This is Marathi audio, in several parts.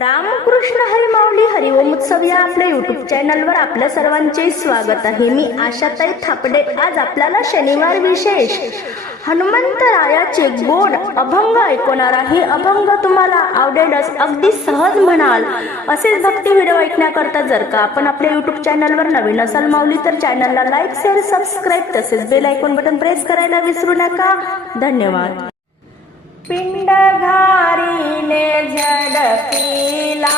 रामकृष्ण हरिमावली माऊली हरिओम उत्सव या आपल्या युट्यूब चॅनलवर आपल्या सर्वांचे स्वागत आहे. मी आशाताई थापडे. आज आपल्याला शनिवार विशेष हनुमंतरायाचे गोड अभंग ऐकवणार आहे. अभंग तुम्हाला आवडेलच अगदी सहज म्हणाल. असेच भक्ती व्हिडिओ ऐकण्याकरता जर का आपण आपल्या युट्यूब चॅनलवर नवीन असाल माऊली तर चॅनलला लाईक शेअर सबस्क्राईब तसेच बेल आयकॉन बटन प्रेस करायला विसरू नका. धन्यवाद. पिंड घारीने झडपिला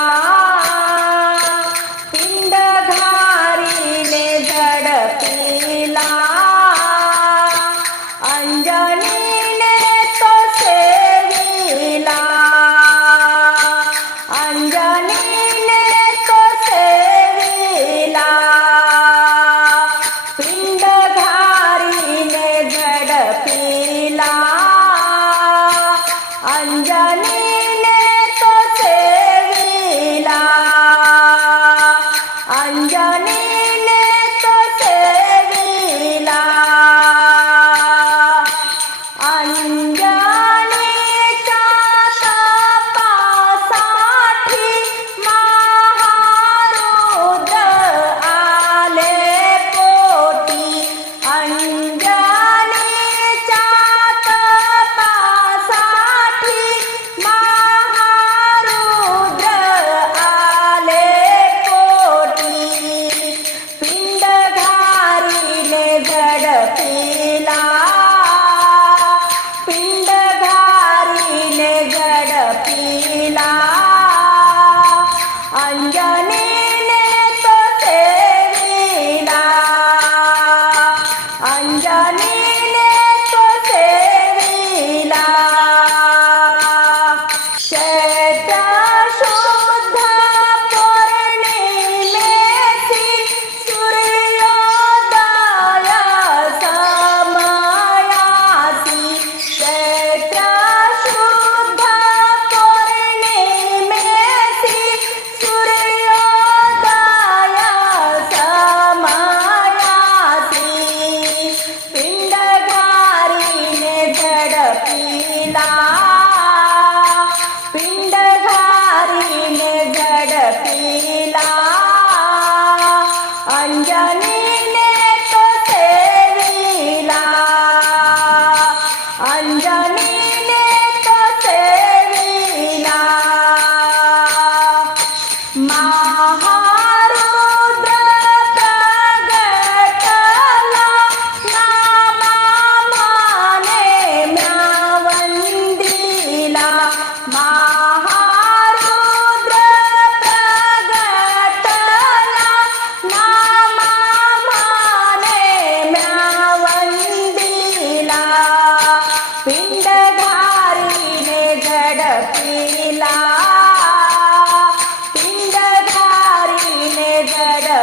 Bye.